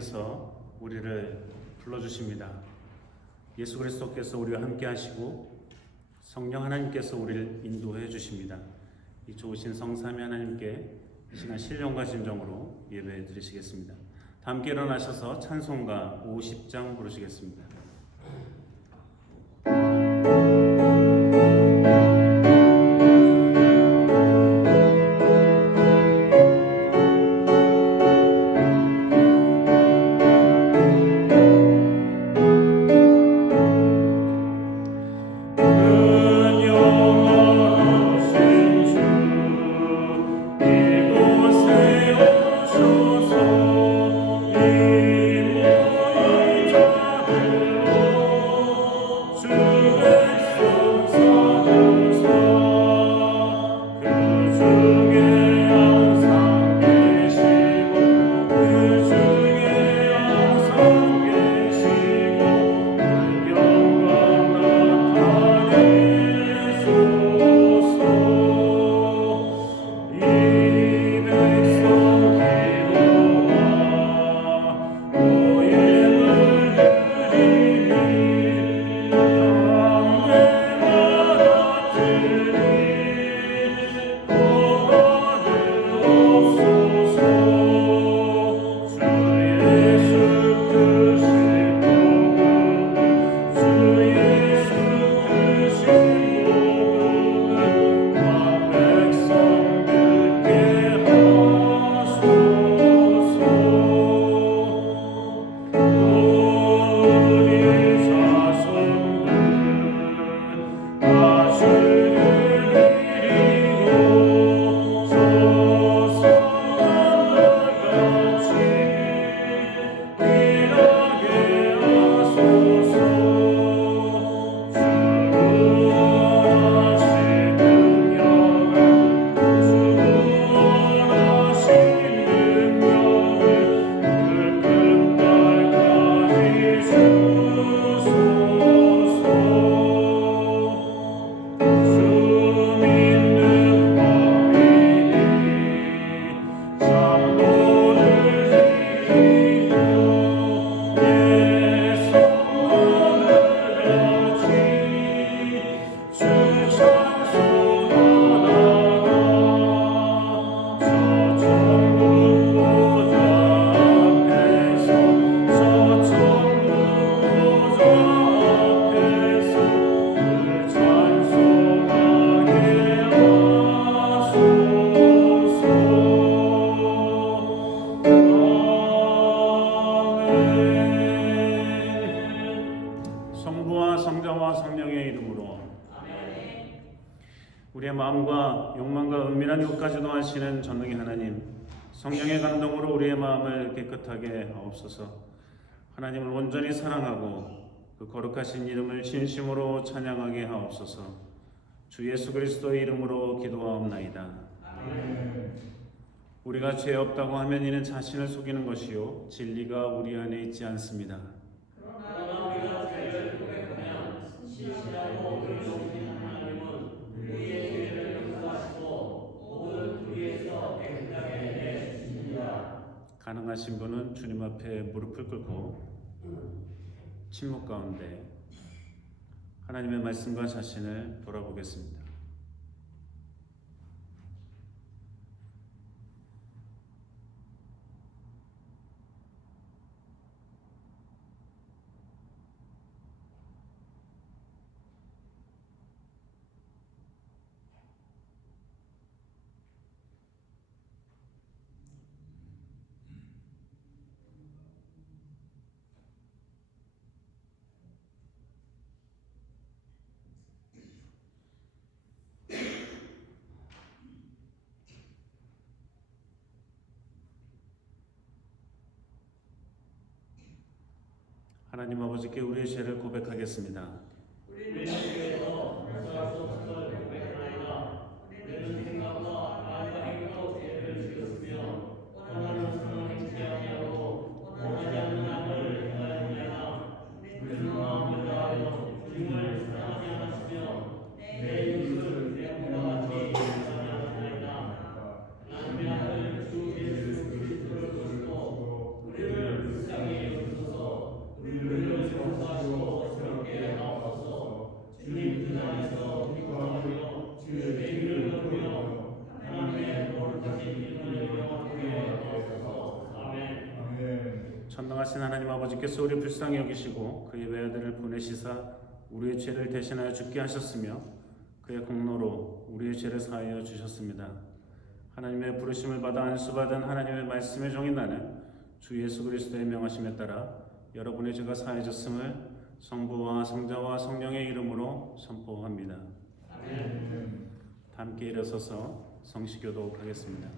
하나님께서 우리를 불러주십니다. 예수 그리스도께서 우리와 함께 하시고 성령 하나님께서 우리를 인도해 주십니다. 이 좋으신 성삼위 하나님께 이 시간 신령과 진정으로 예배 드리시겠습니다. 다 함께 일어나셔서 찬송가 50장 부르시겠습니다. 우리의 마음과 욕망과 은밀한 것까지도 아시는 전능의 하나님, 성령의 감동으로 우리의 마음을 깨끗하게 하옵소서. 하나님을 온전히 사랑하고 그 거룩하신 이름을 진심으로 찬양하게 하옵소서. 주 예수 그리스도의 이름으로 기도하옵나이다. 아멘. 우리가 죄 없다고 하면 이는 자신을 속이는 것이요 진리가 우리 안에 있지 않습니다. 그러나 우리가 죄를 고백하면 신실하고 의로우신 하나님은 우리의 죄를 용서하시고 모든 불의에서 깨끗하게 해 주십니다. 가능하신 분은 주님 앞에 무릎을 꿇고 침묵 가운데 하나님의 말씀과 자신을 돌아보겠습니다. 하나님 아버지께 우리의 죄를 고백하겠습니다. 우리는 죄에서 용서할 수 없을 고백하나이다. 우리는 생각과 말과 행위로 죄를 지었으며 원하는 선을 행치 아니하고 원하지 않는 악을 행하였나이다. 우리는 마음을 다하여 주님을 사랑하지 않았으며 내 이웃을 내 몸과 같이 사랑하지 않았나이다. 하나님의 아들 주 예수 그리스도를 모시고 우리를 불쌍히 전능하신 하나님 아버지께서 우리 불쌍히 여기시고 그의 외아들을 보내시사 우리의 죄를 대신하여 죽게 하셨으며 그의 공로로 우리의 죄를 사하여 주셨습니다. 하나님의 부르심을 받아 안수받은 하나님의 말씀의 종인 나는 주 예수 그리스도의 명하심에 따라 여러분의 죄가 사해졌음을 성부와 성자와 성령의 이름으로 선포합니다. 아멘. 함께 일어서서 성시교도 하겠습니다.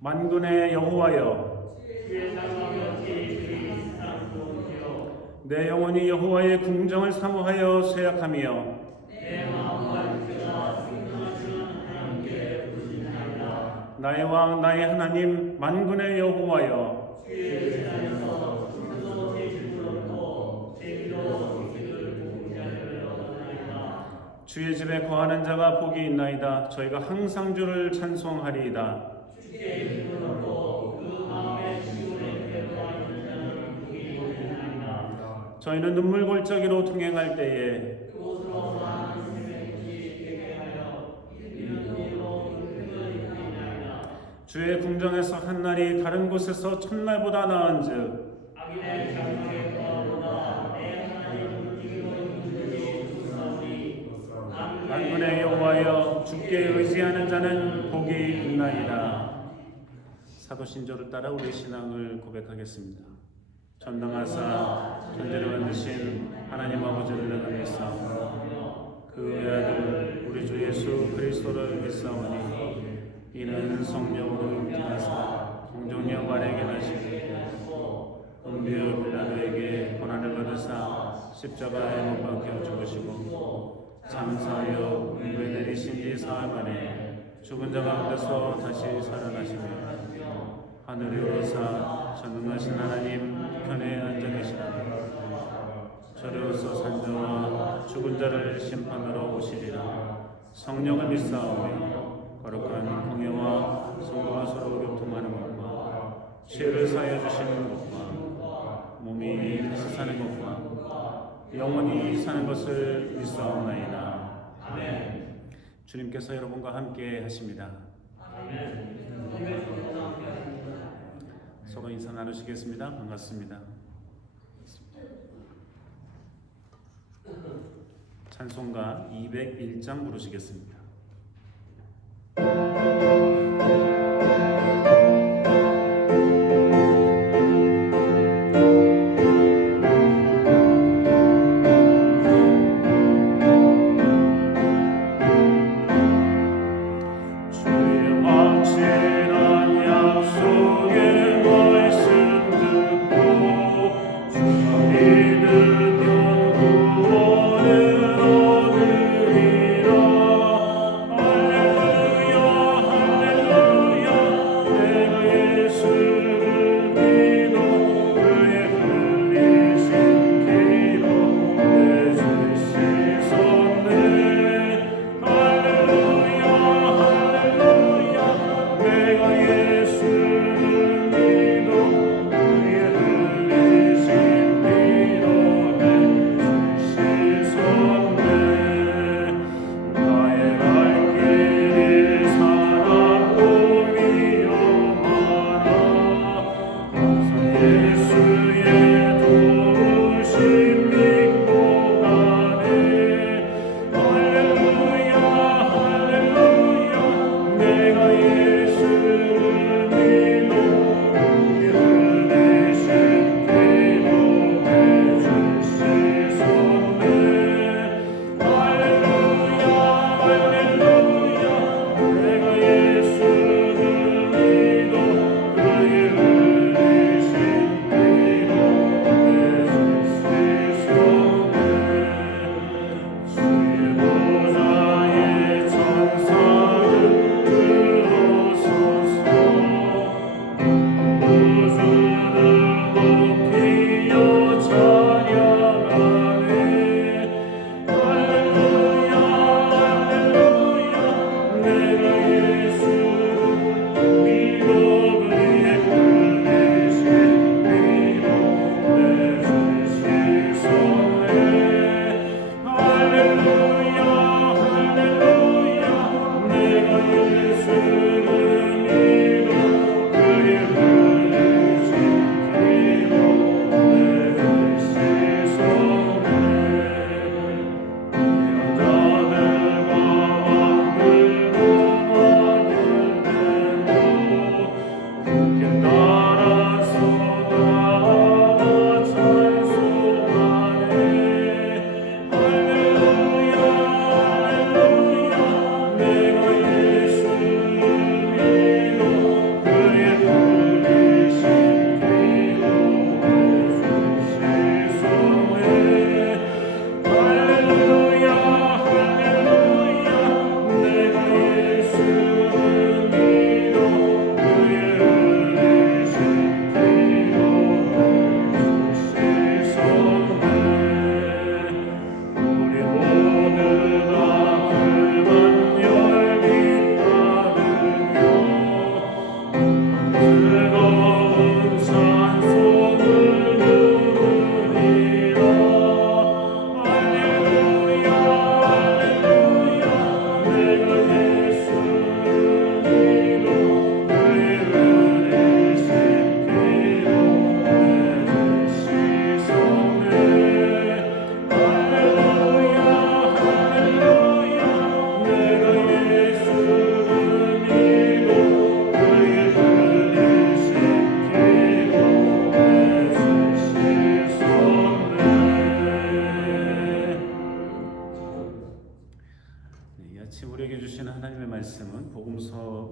만군의 여호와여, 주의 사랑하며 주의 사랑하시오. 내 영혼이 여호와의 궁정을 사모하여 쇠약하며 내 마음과 육체가 승천하시는 하나님께 부르짖나이다. 나의 왕 나의 하나님 만군의 여호와여, 주의 제자에서 스스로 제 집을 얻고 제 길로 지식을 공개하려 원하나이다. 주의 집에 거하는 자가 복이 있나이다. 저희가 항상 주를 찬송하리이다. 주께 이름을 얻고 그 마음의 지존에 들어가 있는 자는 복이 있나이다. 저희는 눈물 골짜기로 통행할 때에 그곳으로 사는 생명이 되게 하여 이는 일로 은근히 있나이다. 주의 궁정에서 한 날이 다른 곳에서 첫날보다 나은즉 악인의 장막의 보다 내 하나님은 이기로 있는지 두사오니 만군의 여호와여, 주께 의지하는 자는 복이 있나이다. 사도신조를 따라 우리 신앙을 고백하겠습니다. 전능하사 천지를 만드신 하나님 아버지를 내가 믿사오며 그 외아들 우리 주 예수 그리스도를 믿사오니 이는 성령으로 잉태하사 성령력 아래에 나시고 본디오 빌라도에게 고난을 받으사 십자가에 못 박혀 죽으시고 장사하여 공부에 내리신 지 사흘 만에 죽은 자 가운데서 다시 살아나시며 하늘에 오르사 전능하신 하나님 편에 앉아 계시라. 저리로서 산자와 죽은 자를 심판하러 오시리라. 성령을 믿사오며 거룩한 공예와 성도가 서로 교통하는 것과 죄를 사하여 주시는 것과 몸이 다시 사는 것과 영원히 사는 것을 믿사옵나이다. 아멘. 주님께서 여러분과 함께 하십니다. 아멘. 서로 인사 나누시겠습니다. 반갑습니다. 찬송가 201장 부르시겠습니다. 주의 확실한 약속의 말씀 듣고 주가 믿으면 구원을 얻으리라.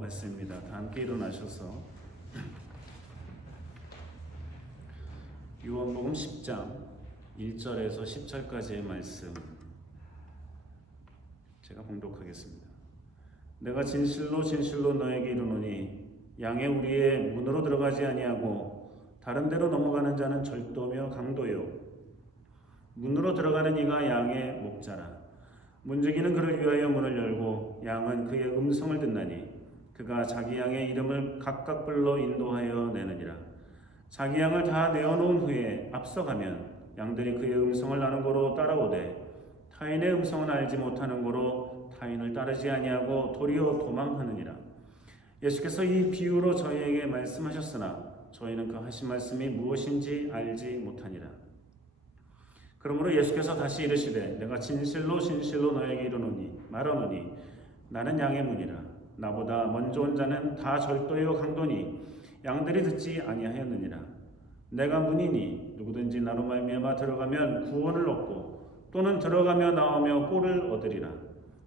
말씀입니다. 다 함께 일어나셔서 요한복음 10장 1절에서 10절까지의 말씀 제가 봉독하겠습니다. 내가 진실로 진실로 너에게 이르노니 양의 우리의 문으로 들어가지 아니하고 다른 데로 넘어가는 자는 절도며 강도요 문으로 들어가는 이가 양의 목자라. 문지기는 그를 위하여 문을 열고 양은 그의 음성을 듣나니 그가 자기 양의 이름을 각각 불러 인도하여 내느니라. 자기 양을 다 내어놓은 후에 앞서가면 양들이 그의 음성을 아는 고로 따라오되 타인의 음성은 알지 못하는 고로 타인을 따르지 아니하고 도리어 도망하느니라. 예수께서 이 비유로 저희에게 말씀하셨으나 저희는 그 하신 말씀이 무엇인지 알지 못하니라. 그러므로 예수께서 다시 이르시되 내가 진실로 진실로 너에게 이르노니 말하노니 나는 양의 문이라. 나보다 먼저 온 자는 다 절도요 강도니 양들이 듣지 아니하였느니라. 내가 문이니 누구든지 나로 말미암아 들어가면 구원을 얻고 또는 들어가며 나오며 꼴을 얻으리라.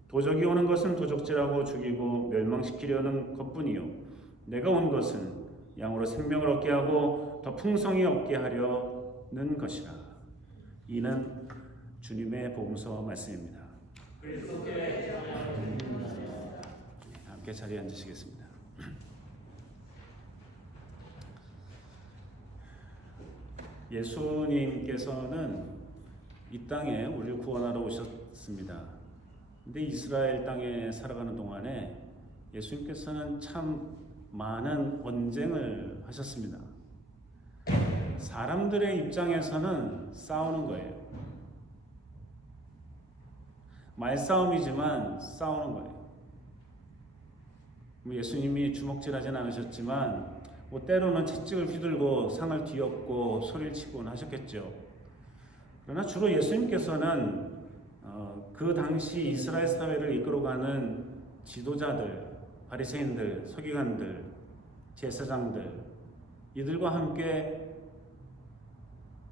도적이 오는 것은 도적질하고 죽이고 멸망시키려는 것뿐이요 내가 온 것은 양으로 생명을 얻게 하고 더 풍성히 얻게 하려는 것이라. 이는 주님의 복음서 말씀입니다. 함께 자리에 앉으시겠습니다. 예수님께서는 이 땅에 우리를 구원하러 오셨습니다. 근데 이스라엘 땅에 살아가는 동안에 예수님께서는 참 많은 언쟁을 하셨습니다. 사람들의 입장에서는 싸우는 거예요. 말싸움이지만 싸우는 거예요. 예수님이 주먹질하진 않으셨지만 때로는 채찍을 휘둘고 상을 뒤엎고 소리를 치곤 하셨겠죠. 그러나 주로 예수님께서는 그 당시 이스라엘 사회를 이끌어가는 지도자들, 바리새인들, 서기관들, 제사장들 이들과 함께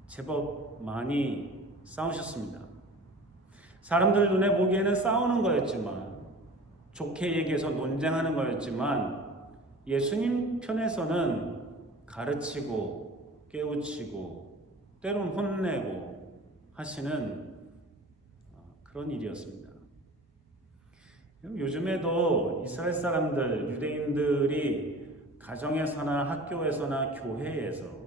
제법 많이 싸우셨습니다. 사람들 눈에 보기에는 싸우는 거였지만, 좋게 얘기해서 논쟁하는 거였지만, 예수님 편에서는 가르치고 깨우치고 때로는 혼내고 하시는 그런 일이었습니다. 요즘에도 이스라엘 사람들, 유대인들이 가정에서나 학교에서나 교회에서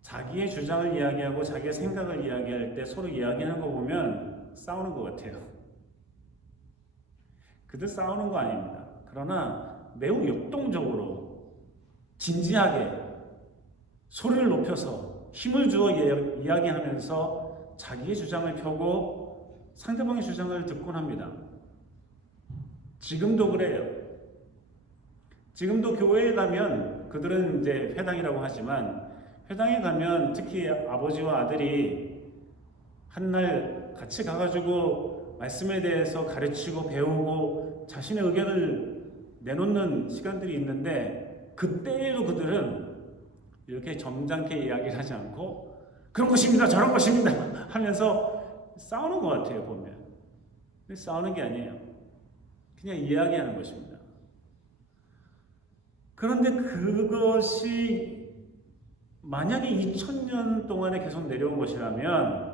자기의 주장을 이야기하고 자기의 생각을 이야기할 때 서로 이야기하는 거 보면 싸우는 것 같아요. 그들 싸우는 거 아닙니다. 그러나 매우 역동적으로 진지하게 소리를 높여서 힘을 주어 이야기하면서 자기의 주장을 펴고 상대방의 주장을 듣곤 합니다. 지금도 그래요. 지금도 교회에 가면 그들은 이제 회당이라고 하지만 회당에 가면 특히 아버지와 아들이 한날 같이 가가지고 말씀에 대해서 가르치고 배우고 자신의 의견을 내놓는 시간들이 있는데 그때에도 그들은 이렇게 점잖게 이야기를 하지 않고 그런 것입니다 저런 것입니다 하면서 싸우는 것 같아요. 보면 근데 싸우는 게 아니에요. 그냥 이야기하는 것입니다. 그런데 그것이 만약에 2000년 동안에 계속 내려온 것이라면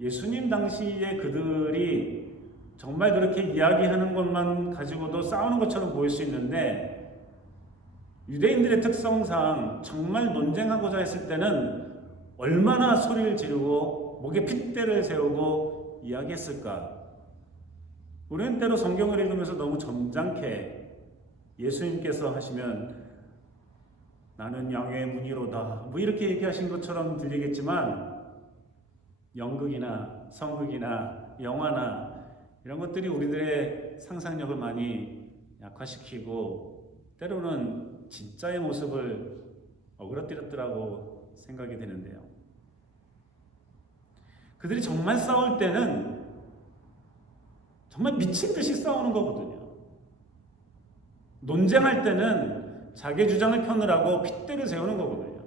예수님 당시에 그들이 정말 그렇게 이야기하는 것만 가지고도 싸우는 것처럼 보일 수 있는데 유대인들의 특성상 정말 논쟁하고자 했을 때는 얼마나 소리를 지르고 목에 핏대를 세우고 이야기했을까. 우리는 때로 성경을 읽으면서 너무 점잖게 예수님께서 하시면 나는 양의 문이로다 뭐 이렇게 얘기하신 것처럼 들리겠지만 연극이나 성극이나 영화나 이런 것들이 우리들의 상상력을 많이 약화시키고 때로는 진짜의 모습을 어그러뜨렸더라고 생각이 되는데요. 그들이 정말 싸울 때는 정말 미친 듯이 싸우는 거거든요. 논쟁할 때는 자기 주장을 펴느라고 핏대를 세우는 거거든요.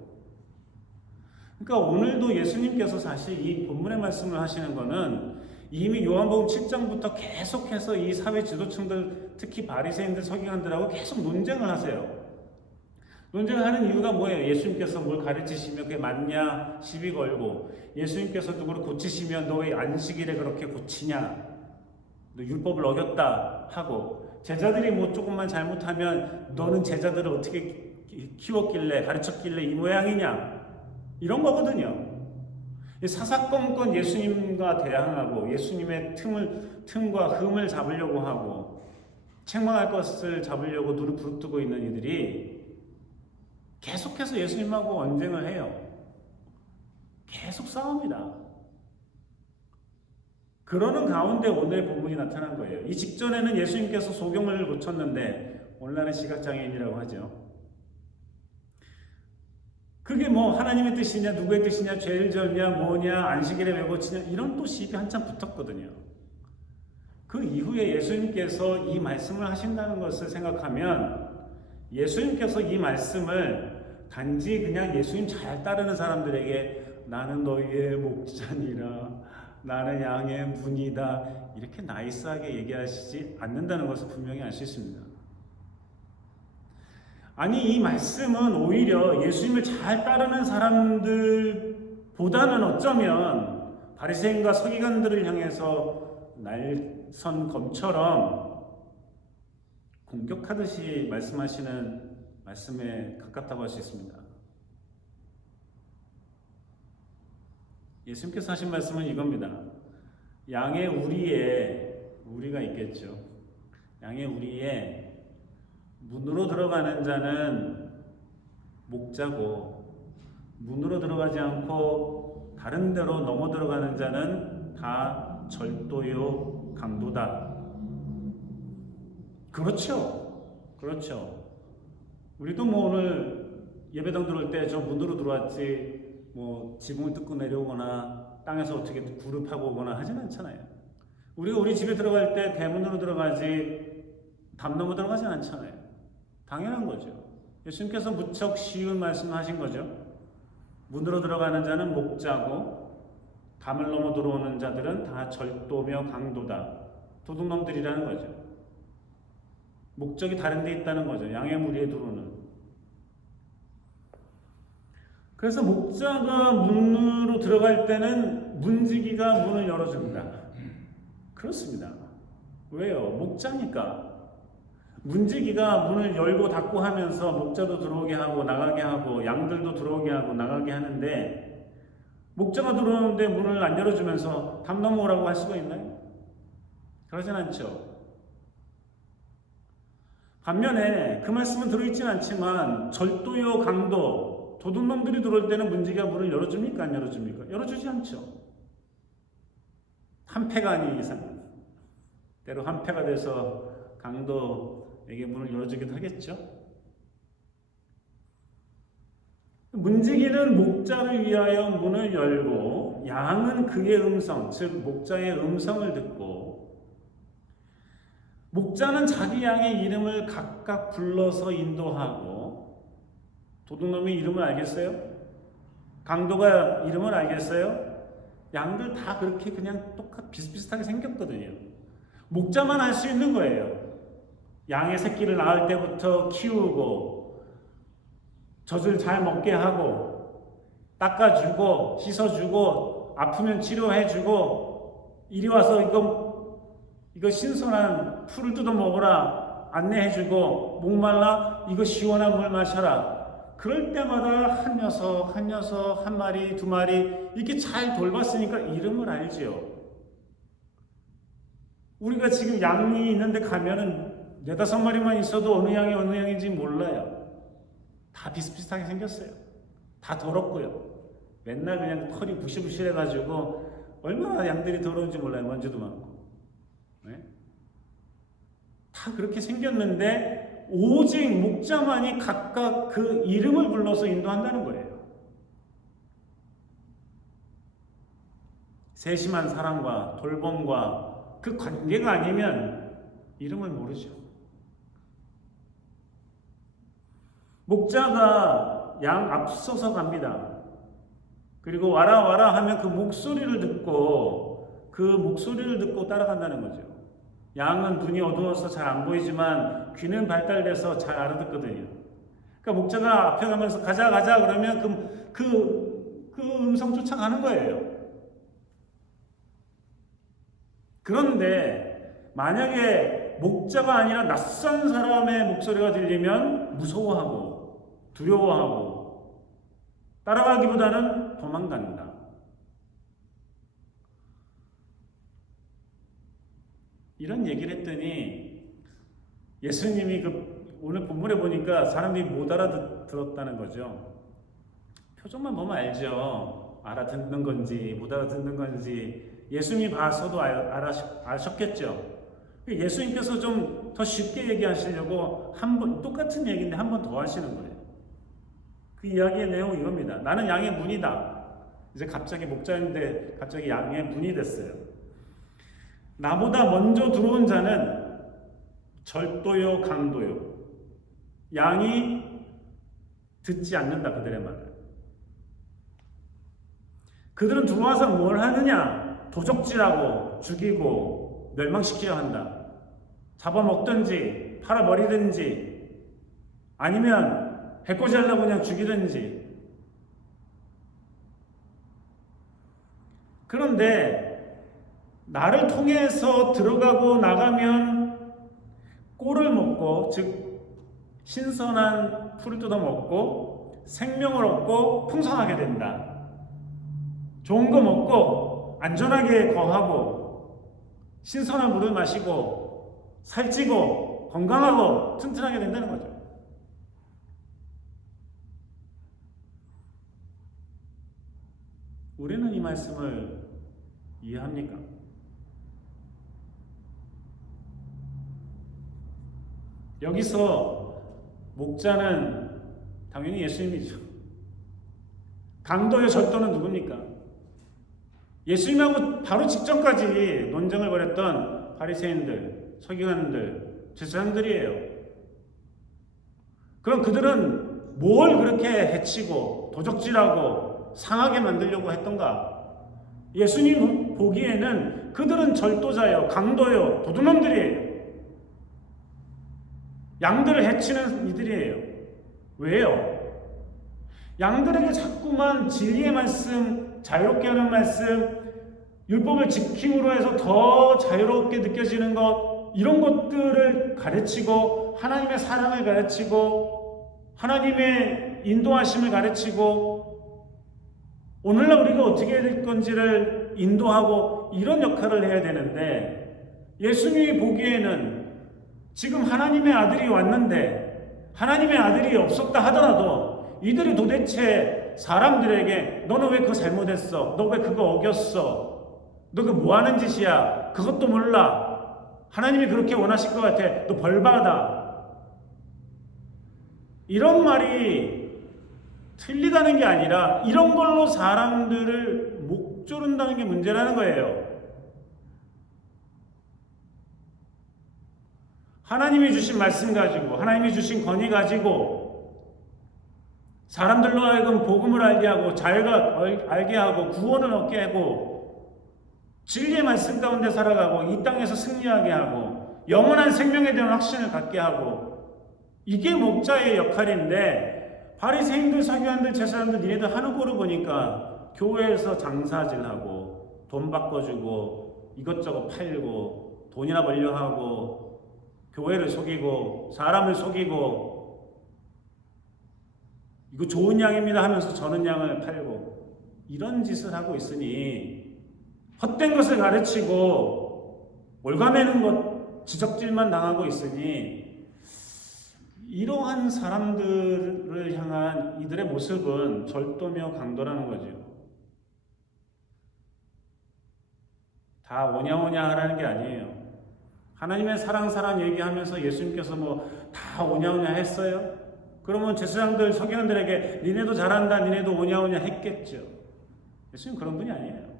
그러니까 오늘도 예수님께서 사실 이 본문의 말씀을 하시는 거는 이미 요한복음 7장부터 계속해서 이 사회 지도층들, 특히 바리새인들, 서기관들하고 계속 논쟁을 하세요. 논쟁을 하는 이유가 뭐예요? 예수님께서 뭘 가르치시면 그게 맞냐 시비 걸고, 예수님께서 누구를 고치시면 너 왜 안식일에 그렇게 고치냐, 너 율법을 어겼다 하고, 제자들이 뭐 조금만 잘못하면 너는 제자들을 어떻게 키웠길래 가르쳤길래 이 모양이냐, 이런 거거든요. 사사건건 예수님과 대항하고 예수님의 틈과 흠을 잡으려고 하고 책망할 것을 잡으려고 눈을 부릅뜨고 있는 이들이 계속해서 예수님하고 언쟁을 해요. 계속 싸웁니다. 그러는 가운데 오늘의 본문이 나타난 거예요. 이 직전에는 예수님께서 소경을 고쳤는데 오늘날은 시각장애인이라고 하죠. 그게 뭐 하나님의 뜻이냐 누구의 뜻이냐, 죄를 졌냐 뭐냐, 안식일에 왜 고치냐, 이런 또 시비 한참 붙었거든요. 그 이후에 예수님께서 이 말씀을 하신다는 것을 생각하면, 예수님께서 이 말씀을 단지 그냥 예수님 잘 따르는 사람들에게 나는 너희의 목자니라, 나는 양의 문이다, 이렇게 나이스하게 얘기하시지 않는다는 것을 분명히 알 수 있습니다. 아니, 이 말씀은 오히려 예수님을 잘 따르는 사람들보다는 어쩌면 바리새인과 서기관들을 향해서 날선 검처럼 공격하듯이 말씀하시는 말씀에 가깝다고 할 수 있습니다. 예수님께서 하신 말씀은 이겁니다. 양의 우리가 있겠죠. 양의 우리에 문으로 들어가는 자는 목자고, 문으로 들어가지 않고 다른 데로 넘어 들어가는 자는 다 절도요 강도다. 그렇죠. 우리도 뭐 오늘 예배당 들어올 때 저 문으로 들어왔지 뭐 지붕을 뜯고 내려오거나 땅에서 어떻게 굴을 파고 오거나 하진 않잖아요. 우리가 우리 집에 들어갈 때 대문으로 들어가지 담 넘어 들어가진 않잖아요. 당연한 거죠. 예수님께서 무척 쉬운 말씀을 하신 거죠. 문으로 들어가는 자는 목자고 담을 넘어 들어오는 자들은 다 절도며 강도다. 도둑놈들이라는 거죠. 목적이 다른 데 있다는 거죠. 양의 무리에 들어오는. 그래서 목자가 문으로 들어갈 때는 문지기가 문을 열어줍니다. 그렇습니다. 왜요? 목자니까. 문지기가 문을 열고 닫고 하면서 목자도 들어오게 하고 나가게 하고 양들도 들어오게 하고 나가게 하는데, 목자가 들어오는데 문을 안 열어주면서 담 넘어오라고 할 수가 있나요? 그러진 않죠. 반면에 그 말씀은 들어있진 않지만 절도요 강도, 도둑놈들이 들어올 때는 문지기가 문을 열어줍니까? 안 열어줍니까? 열어주지 않죠. 한패가 아닌 이상 때로 한패가 돼서 강도에게 문을 열어주기도 하겠죠. 문지기는 목자를 위하여 문을 열고 양은 그의 음성, 즉 목자의 음성을 듣고, 목자는 자기 양의 이름을 각각 불러서 인도하고, 도둑놈의 이름을 알겠어요? 강도가 이름을 알겠어요? 양들 다 그렇게 그냥 비슷비슷하게 생겼거든요. 목자만 알 수 있는 거예요. 양의 새끼를 낳을 때부터 키우고 젖을 잘 먹게 하고 닦아주고 씻어주고 아프면 치료해주고 이리 와서 이거 신선한 풀을 뜯어 먹어라 안내해주고, 목말라 이거 시원한 물 마셔라. 그럴 때마다 한 녀석 한 마리 두 마리 이렇게 잘 돌봤으니까 이름을 알지요. 우리가 지금 양이 있는데 가면은 4-5마리만 있어도 어느 양이 어느 양인지 몰라요. 다 비슷비슷하게 생겼어요. 다 더럽고요. 맨날 그냥 털이 부실부실해가지고 얼마나 양들이 더러운지 몰라요. 먼지도 많고. 네? 다 그렇게 생겼는데 오직 목자만이 각각 그 이름을 불러서 인도한다는 거예요. 세심한 사랑과 돌봄과 그 관계가 아니면 이름을 모르죠. 목자가 양 앞서서 갑니다. 그리고 와라 와라 하면 그 목소리를 듣고 그 목소리를 듣고 따라간다는 거죠. 양은 눈이 어두워서 잘 안 보이지만 귀는 발달돼서 잘 알아듣거든요. 그러니까 목자가 앞에 가면서 가자 가자 그러면 그 음성 쫓아가는 거예요. 그런데 만약에 목자가 아니라 낯선 사람의 목소리가 들리면 무서워하고 두려워하고 따라가기보다는 도망간다. 이런 얘기를 했더니 예수님이 오늘 본문에 보니까 사람들이 못 알아들었다는 거죠. 표정만 보면 알죠. 알아듣는 건지 못 알아듣는 건지 예수님이 봐서도 아셨겠죠. 예수님께서 좀 더 쉽게 얘기하시려고 똑같은 얘기인데 한 번 더 하시는 거예요. 그 이야기의 내용은 이겁니다. 나는 양의 문이다. 이제 갑자기 목자인데 갑자기 양의 문이 됐어요. 나보다 먼저 들어온 자는 절도요 강도요. 양이 듣지 않는다 그들의 말을. 그들은 들어와서 뭘 하느냐? 도적질하고 죽이고 멸망시켜야 한다. 잡아먹든지 팔아버리든지 아니면 해코지 하려고 그냥 죽이든지. 그런데 나를 통해서 들어가고 나가면 꼴을 먹고, 즉 신선한 풀을 뜯어 먹고 생명을 얻고 풍성하게 된다. 좋은 거 먹고 안전하게 거하고 신선한 물을 마시고 살찌고 건강하고 튼튼하게 된다는 거죠. 우리는 이 말씀을 이해합니까? 여기서 목자는 당연히 예수님이죠. 강도의 절도는 누굽니까? 예수님하고 바로 직전까지 논쟁을 벌였던 바리새인들, 서기관들, 제사장들이에요. 그럼 그들은 뭘 그렇게 해치고 도적질하고 상하게 만들려고 했던가? 예수님 보기에는 그들은 절도자요, 강도요, 도둑놈들이에요. 양들을 해치는 이들이에요. 왜요? 양들에게 자꾸만 진리의 말씀, 자유롭게 하는 말씀, 율법을 지킴으로 해서 더 자유롭게 느껴지는 것, 이런 것들을 가르치고 하나님의 사랑을 가르치고 하나님의 인도하심을 가르치고 오늘날 우리가 어떻게 해야 될 건지를 인도하고 이런 역할을 해야 되는데 예수님이 보기에는 지금 하나님의 아들이 왔는데 하나님의 아들이 없었다 하더라도 이들이 도대체 사람들에게 너는 왜 그거 잘못했어? 너 왜 그거 어겼어? 너 그거 뭐하는 짓이야? 그것도 몰라. 하나님이 그렇게 원하실 것 같아. 너 벌받아. 이런 말이 틀리다는 게 아니라 이런 걸로 사람들을 목 조른다는 게 문제라는 거예요. 하나님이 주신 말씀 가지고 하나님이 주신 권위 가지고 사람들로 하여금 복음을 알게 하고 자유가 알게 하고 구원을 얻게 하고 진리의 말씀 가운데 살아가고 이 땅에서 승리하게 하고 영원한 생명에 대한 확신을 갖게 하고 이게 목자의 역할인데 바리새인들, 서기관들, 제사장들 니네들 하는 꼴을 보니까 교회에서 장사질하고 돈 바꿔주고 이것저것 팔고 돈이나 벌려 하고 교회를 속이고 사람을 속이고 이거 좋은 양입니다 하면서 저는 양을 팔고 이런 짓을 하고 있으니 헛된 것을 가르치고 올가매는 것 지적질만 당하고 있으니 이러한 사람들을 향한 이들의 모습은 절도며 강도라는 거죠. 다 오냐오냐 하라는 게 아니에요. 하나님의 사랑 얘기하면서 예수님께서 다 오냐오냐 했어요? 그러면 제사장들, 서기관들에게 니네도 잘한다, 니네도 오냐오냐 했겠죠. 예수님 그런 분이 아니에요.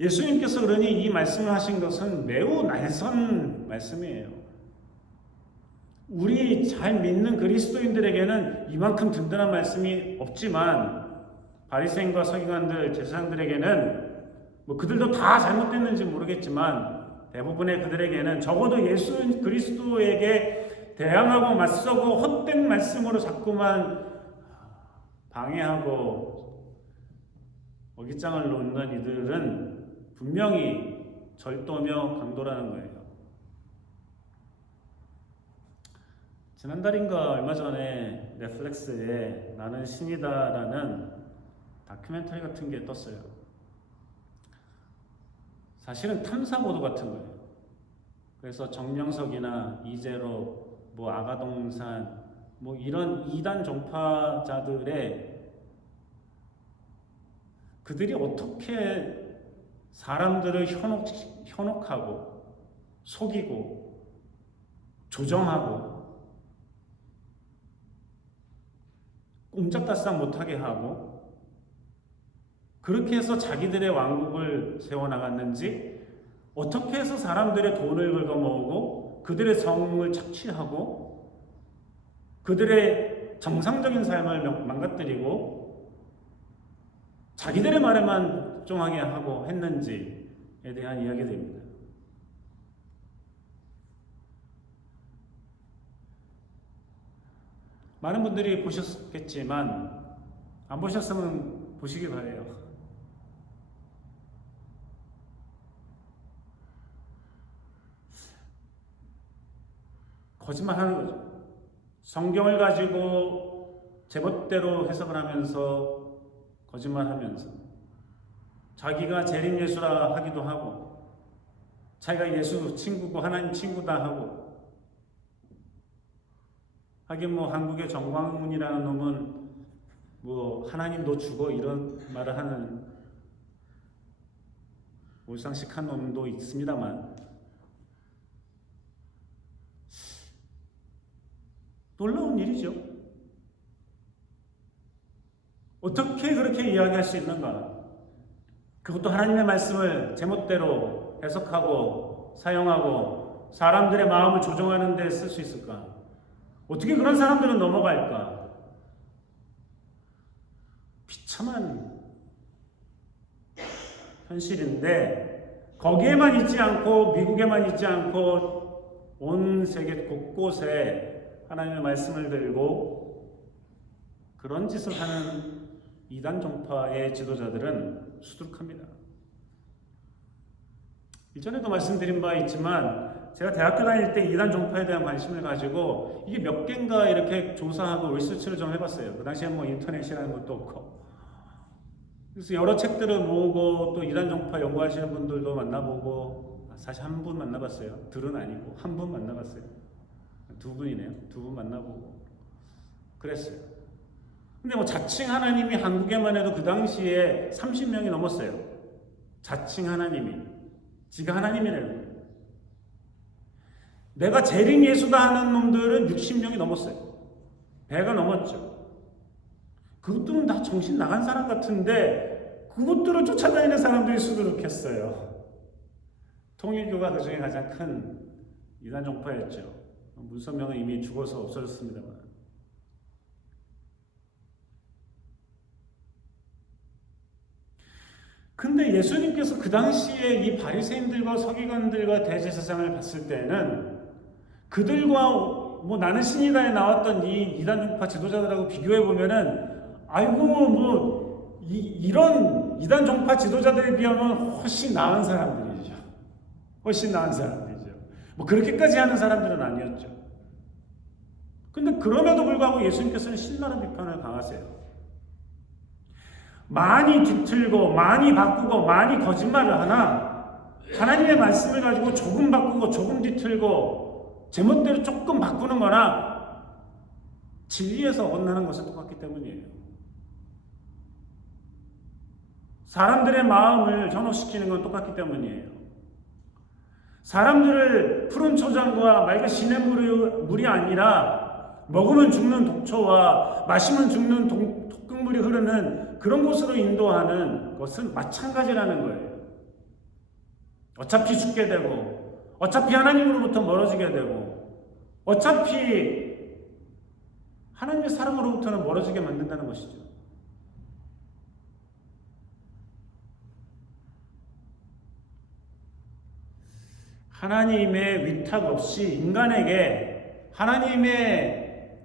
예수님께서 그러니 이 말씀을 하신 것은 매우 날선 말씀이에요. 우리 잘 믿는 그리스도인들에게는 이만큼 든든한 말씀이 없지만 바리새인과 서기관들, 제사장들에게는 뭐 그들도 다 잘못됐는지 모르겠지만 대부분의 그들에게는 적어도 예수 그리스도에게 대항하고 맞서고 헛된 말씀으로 자꾸만 방해하고 어깃장을 놓는 이들은 분명히 절도며 강도라는 거예요. 지난달인가 얼마 전에 넷플릭스에 나는 신이다라는 다큐멘터리 같은 게 떴어요. 사실은 탐사보도 같은 거예요. 그래서 정명석이나 이재로, 뭐 아가동산, 뭐 이런 이단 종파자들의 그들이 어떻게 사람들을 현혹하고 속이고 조정하고 꼼짝달싹 못하게 하고 그렇게 해서 자기들의 왕국을 세워나갔는지, 어떻게 해서 사람들의 돈을 긁어모으고 그들의 성을 착취하고 그들의 정상적인 삶을 망가뜨리고 자기들의 말에만 복종하게 하고 했는지에 대한 이야기들입니다. 많은 분들이 보셨겠지만 안 보셨으면 보시기 바래요. 거짓말하는 거죠. 성경을 가지고 제멋대로 해석을 하면서 거짓말하면서 자기가 재림 예수라 하기도 하고 자기가 예수 친구고 하나님 친구다 하고, 하긴 뭐 한국의 정광훈이라는 놈은 뭐 하나님 너 죽어 이런 말을 하는 몰상식한 놈도 있습니다만 놀라운 일이죠. 어떻게 그렇게 이야기할 수 있는가? 그것도 하나님의 말씀을 제멋대로 해석하고 사용하고 사람들의 마음을 조종하는 데 쓸 수 있을까? 어떻게 그런 사람들은 넘어갈까? 비참한 현실인데 거기에만 있지 않고 미국에만 있지 않고 온 세계 곳곳에 하나님의 말씀을 들고 그런 짓을 하는 이단 종파의 지도자들은 수두룩합니다. 이전에도 말씀드린 바 있지만 제가 대학교 다닐 때 이단 종파에 대한 관심을 가지고 이게 몇 개인가 이렇게 조사하고 리서치를 좀 해봤어요. 그 당시에 뭐 인터넷이라는 것도 없고. 그래서 여러 책들을 모으고 또 이단 종파 연구하시는 분들도 만나보고, 사실 한 분 만나봤어요. 둘은 아니고 한 분 만나봤어요. 두 분이네요. 두 분 만나보고 그랬어요. 근데 뭐 자칭 하나님이 한국에만 해도 그 당시에 30명이 넘었어요. 자칭 하나님이. 지가 하나님이라는 거예요. 내가 재림 예수다 하는 놈들은 60명이 넘었어요. 배가 넘었죠. 그것들은 다 정신 나간 사람 같은데 그것들을 쫓아다니는 사람들이 수두룩했어요. 통일교가 그 중에 가장 큰 이단 종파였죠. 문선명은 이미 죽어서 없어졌습니다만. 근데 예수님께서 그 당시에 이 바리새인들과 서기관들과 대제사장을 봤을 때는 그들과 뭐 나는 신이다에 나왔던 이 이단 종파 지도자들하고 비교해 보면은 아이고 뭐 이런 이단 종파 지도자들에 비하면 훨씬 나은 사람들이죠. 훨씬 나은 사람들이죠. 뭐 그렇게까지 하는 사람들은 아니었죠. 근데 그럼에도 불구하고 예수님께서는 신랄한 비판을 강하세요. 많이 뒤틀고 많이 바꾸고 많이 거짓말을 하나 하나님의 말씀을 가지고 조금 바꾸고 조금 뒤틀고 제멋대로 조금 바꾸는 거나 진리에서 어긋나는 것은 똑같기 때문이에요. 사람들의 마음을 현혹시키는 건 똑같기 때문이에요. 사람들을 푸른 초장과 맑은 시냇물이 아니라 먹으면 죽는 독초와 마시면 죽는 독극물이 흐르는 그런 곳으로 인도하는 것은 마찬가지라는 거예요. 어차피 죽게 되고 어차피 하나님으로부터 멀어지게 되고 어차피 하나님의 사랑으로부터는 멀어지게 만든다는 것이죠. 하나님의 위탁 없이 인간에게, 하나님의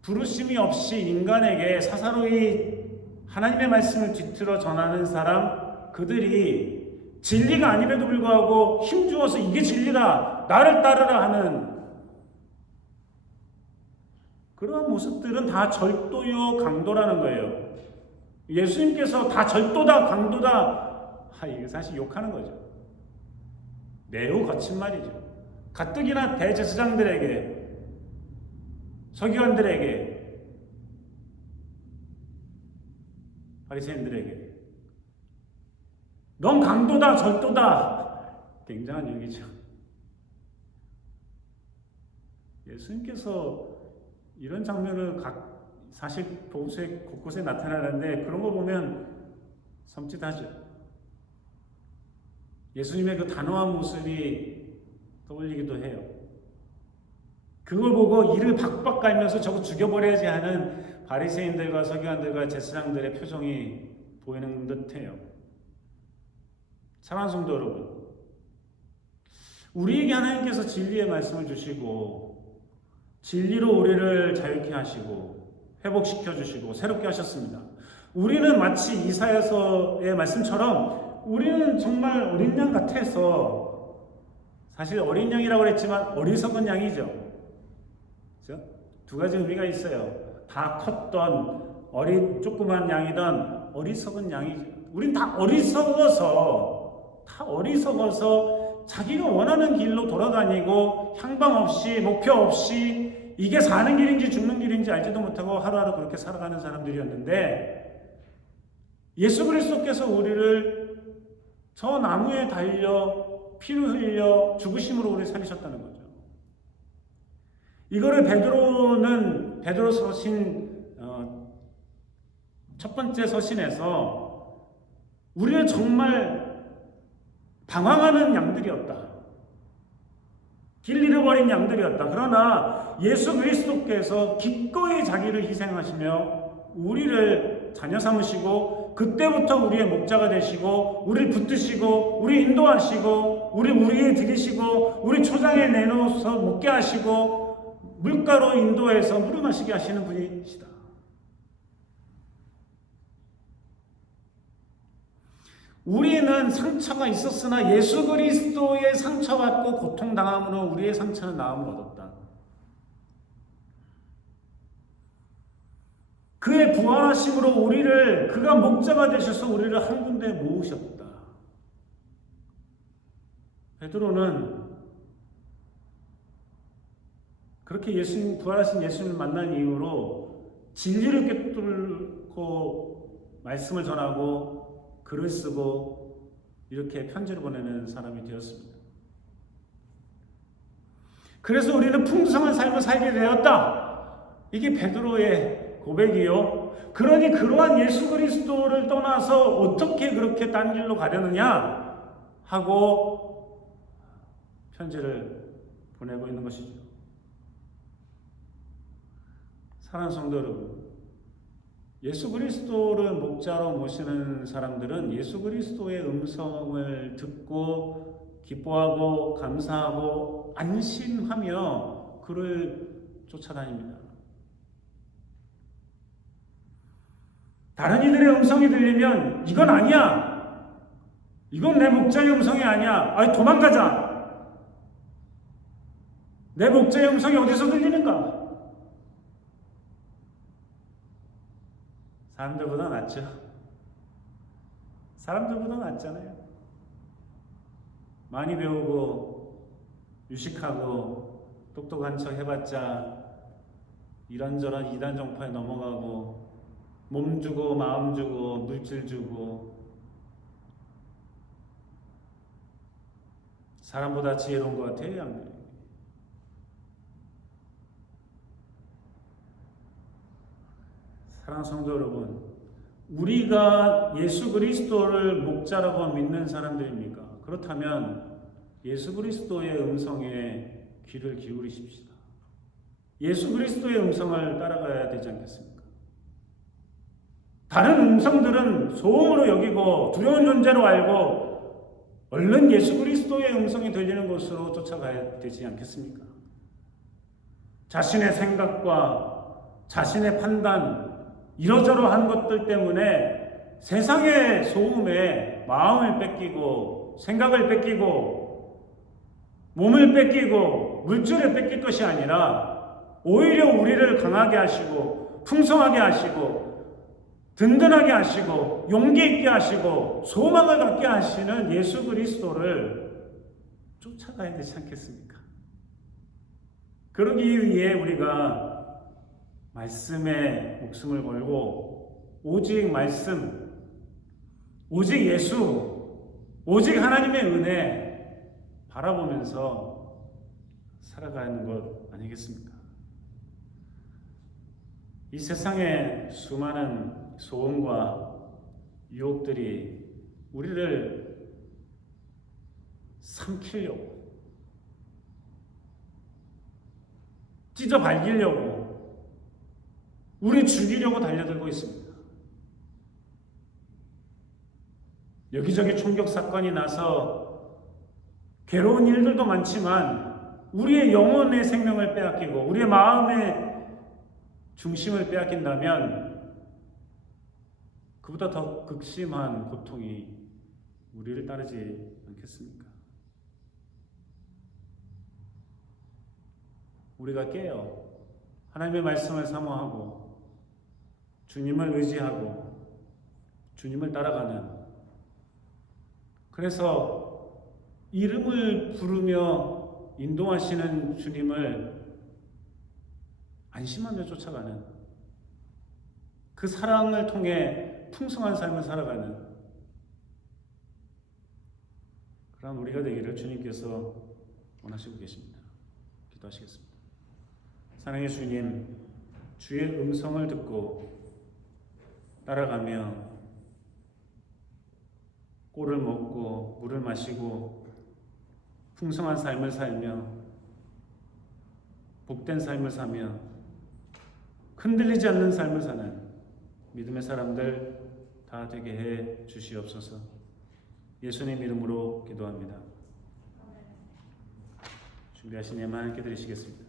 부르심이 없이 인간에게 사사로이 하나님의 말씀을 뒤틀어 전하는 사람, 그들이 진리가 아님에도 불구하고 힘주어서 이게 진리다, 나를 따르라 하는 그러한 모습들은 다 절도요 강도라는 거예요. 예수님께서 다 절도다 강도다, 이게 사실 욕하는 거죠. 매우 거친 말이죠. 가뜩이나 대제사장들에게, 서기관들에게, 바리새인들에게 넌 강도다 절도다, 굉장한 얘기죠. 예수님께서 이런 장면을 사실 보수에 곳곳에 나타나는데 그런 거 보면 섬찟하죠. 예수님의 그 단호한 모습이 떠올리기도 해요. 그걸 보고 이를 박박 갈면서 저거 죽여버려야지 하는 바리새인들과 서기관들과 제사장들의 표정이 보이는 듯해요. 사랑하는 성도 여러분, 우리에게 하나님께서 진리의 말씀을 주시고 진리로 우리를 자유케 하시고 회복시켜 주시고 새롭게 하셨습니다. 우리는 마치 이사야서의 말씀처럼 우리는 정말 어린 양 같아서, 사실 어린 양이라고 그랬지만 어리석은 양이죠. 그렇죠? 두 가지 의미가 있어요. 다 컸던 조그만 양이던 어리석은 양이죠. 우린 다 어리석어서 자기가 원하는 길로 돌아다니고 향방 없이 목표 없이 이게 사는 길인지 죽는 길인지 알지도 못하고 하루하루 그렇게 살아가는 사람들이었는데, 예수 그리스도께서 우리를 저 나무에 달려 피를 흘려 죽으심으로 우리를 살리셨다는 거죠. 이거를 베드로 서신 첫 번째 서신에서 우리는 정말 방황하는 양들이었다, 길 잃어버린 양들이었다. 그러나 예수 그리스도께서 기꺼이 자기를 희생하시며 우리를 자녀 삼으시고 그때부터 우리의 목자가 되시고 우리를 붙드시고 우리 인도하시고 우리에 들이시고 우리 초장에 내놓아서 먹게 하시고 물가로 인도해서 물을 마시게 하시는 분이시다. 우리는 상처가 있었으나 예수 그리스도의 상처받고 고통당함으로 우리의 상처는 나음을 얻었다. 그의 부활하심으로 그가 목자가 되셔서 우리를 한 군데 모으셨다. 베드로는 그렇게 부활하신 예수님을 만난 이후로 진리를 꿰뚫고 말씀을 전하고 글을 쓰고 이렇게 편지를 보내는 사람이 되었습니다. 그래서 우리는 풍성한 삶을 살게 되었다. 이게 베드로의 고백이요. 그러니 그러한 예수 그리스도를 떠나서 어떻게 그렇게 딴 길로 가려느냐 하고 편지를 보내고 있는 것이죠. 사랑하는 성도 여러분, 예수 그리스도를 목자로 모시는 사람들은 예수 그리스도의 음성을 듣고 기뻐하고 감사하고 안심하며 그를 쫓아다닙니다. 다른 이들의 음성이 들리면 이건 아니야, 이건 내 목자의 음성이 아니야, 도망가자. 내 목자의 음성이 어디서 들리는가? 사람들보다 낫죠. 사람들보다 낫잖아요. 많이 배우고 유식하고 똑똑한 척 해봤자 이런저런 이단 정파에 넘어가고 몸 주고 마음 주고 물질 주고 사람보다 지혜로운 것 같아요, 양들이. 사랑하는 성도 여러분, 우리가 예수 그리스도를 목자라고 믿는 사람들입니까? 그렇다면 예수 그리스도의 음성에 귀를 기울이십시다. 예수 그리스도의 음성을 따라가야 되지 않겠습니까? 다른 음성들은 소음으로 여기고 두려운 존재로 알고 얼른 예수 그리스도 그리스도의 음성이 들리는 곳으로 쫓아가야 되지 않겠습니까? 자신의 생각과 자신의 판단, 이러저러한 것들 때문에 세상의 소음에 마음을 뺏기고 생각을 뺏기고 몸을 뺏기고 물질을 뺏길 것이 아니라 오히려 우리를 강하게 하시고 풍성하게 하시고 든든하게 하시고 용기 있게 하시고 소망을 갖게 하시는 예수 그리스도를 쫓아가야 되지 않겠습니까? 그러기 위해 우리가 말씀에 목숨을 걸고 오직 말씀, 오직 예수, 오직 하나님의 은혜 바라보면서 살아가는 것 아니겠습니까? 이 세상의 수많은 소음과 유혹들이 우리를 삼키려고, 찢어 발기려고, 우리 죽이려고 달려들고 있습니다. 여기저기 총격 사건이 나서 괴로운 일들도 많지만 우리의 영혼의 생명을 빼앗기고 우리의 마음의 중심을 빼앗긴다면 그보다 더 극심한 고통이 우리를 따르지 않겠습니까? 우리가 깨어 하나님의 말씀을 사모하고 주님을 의지하고 주님을 따라가는, 그래서 이름을 부르며 인도하시는 주님을 안심하며 쫓아가는, 그 사랑을 통해 풍성한 삶을 살아가는 그런 우리가 되기를 주님께서 원하시고 계십니다. 기도하시겠습니다. 사랑의 주님, 주의 음성을 듣고 따라가며 꼴을 먹고 물을 마시고 풍성한 삶을 살며 복된 삶을 사며 흔들리지 않는 삶을 사는 믿음의 사람들 다 되게 해 주시옵소서. 예수님 이름으로 기도합니다. 준비하신 예만 함께 드리시겠습니다.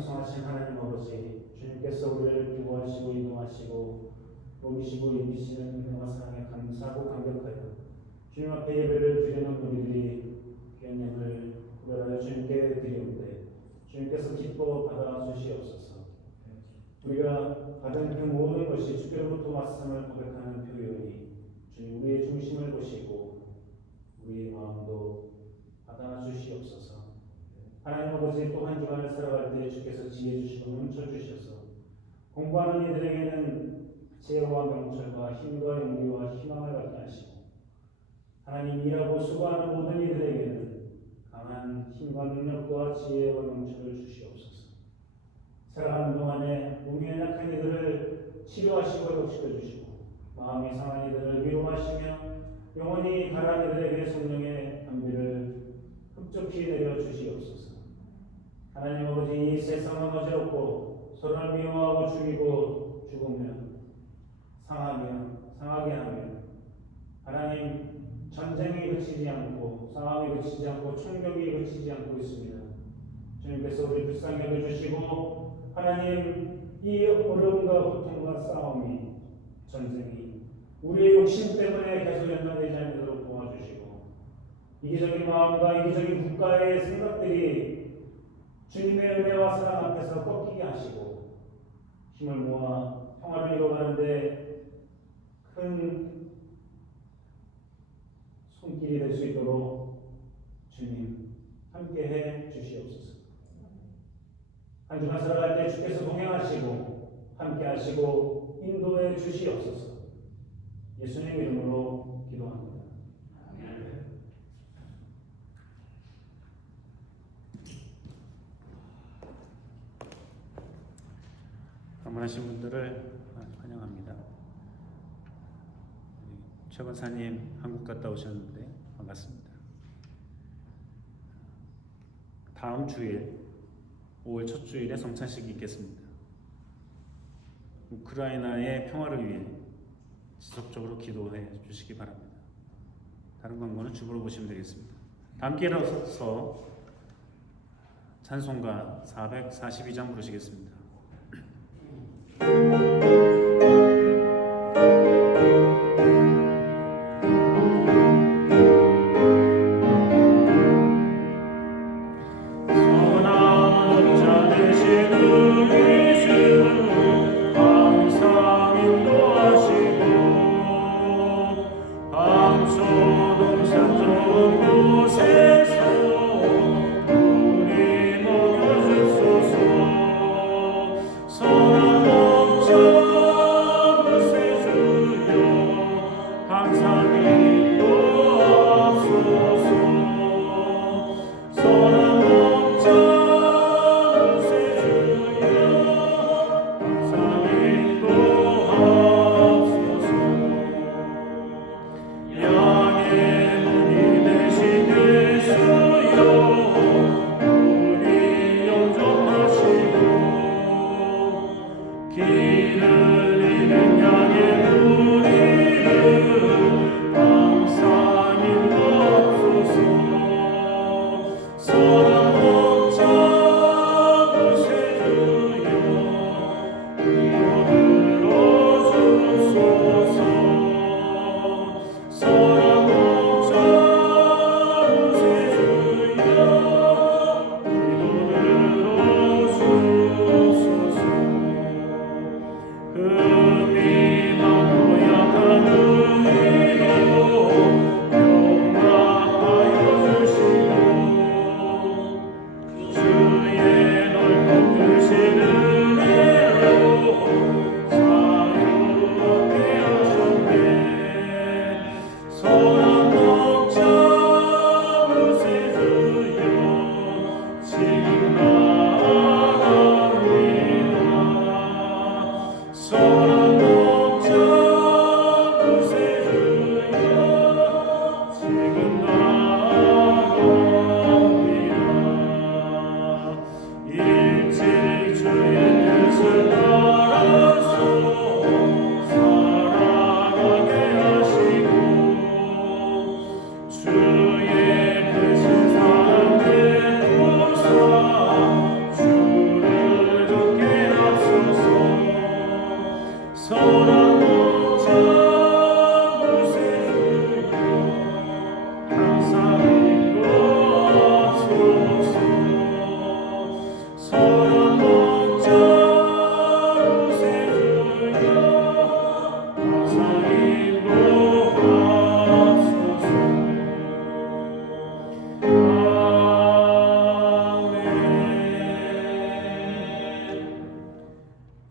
풍성하신 하나님 아버지, 주님께서 우리를 구하시고 인도하시고 먹이시고 입히시는 은혜와 사랑에 감사하고 감격하여 주님 앞에 예배를 드리는 우리들이 귀한 예물을 구별하여 주님께 드리는데 주님께서 기뻐 받아주시옵소서. 우리가 받은 그 모든 것이 주께로부터 왔음을 고백하는 표현이 주님 우리의 중심을 보시고 우리의 마음도 받아주시옵소서. 하나님 아버지, 또 한 주간을 살아갈 때 주께서 지혜 주시고 넘쳐 주셔서 공부하는 이들에게는 지혜와 명철과 힘과 용기와 희망을 갖게 하시고 하나님 일하고 수고하는 모든 이들에게는 강한 힘과 능력과 지혜와 명철을 주시옵소서. 살아가는 동안에 몸이 연약한 이들을 치료하시고 회복시켜 주시고 마음이 상한 이들을 위로하시며 영원히 가난 이들에게 성령의 감비를 흡족히 내려주시옵소서. 하나님 아버지, 이 세상은 어지럽고 서로를 미워하고 죽이고 죽으며 상하게 하며 하나님 전쟁이 그치지 않고 싸움이 그치지 않고 총격이 그치지 않고 있습니다. 주님께서 우리 불쌍히 여겨주시고 하나님 이 어려움과 고통과 싸움이 전쟁이 우리의 욕심 때문에 계속 연장되지 않도록 도와주시고 이기적인 마음과 이기적인 국가의 생각들이 주님의 은혜와 사랑 앞에서 꺾이게 하시고 힘을 모아 평화를 이루어가는데 큰 손길이 될 수 있도록 주님 함께해 주시옵소서. 한 주간 살아갈 때 주께서 동행하시고 함께하시고 인도해 주시옵소서. 예수님 이름으로 기도합니다. 방문하신 분들을 환영합니다. 최 권사님 한국 갔다 오셨는데 반갑습니다. 다음 주일 5월 첫 주일에 성찬식이 있겠습니다. 우크라이나의 평화를 위해 지속적으로 기도해 주시기 바랍니다. 다른 광고는 주보로 보시면 되겠습니다. 다 함께 일어서서 찬송가 442장 부르시겠습니다.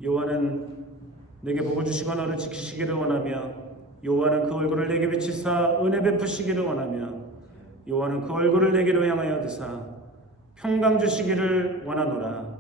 여호와는 내게 복을 주시고 너를 지키시기를 원하며 여호와는 그 얼굴을 내게 비치사 은혜 베푸시기를 원하며 여호와는 그 얼굴을 내게로 향하여 드사 평강 주시기를 원하노라.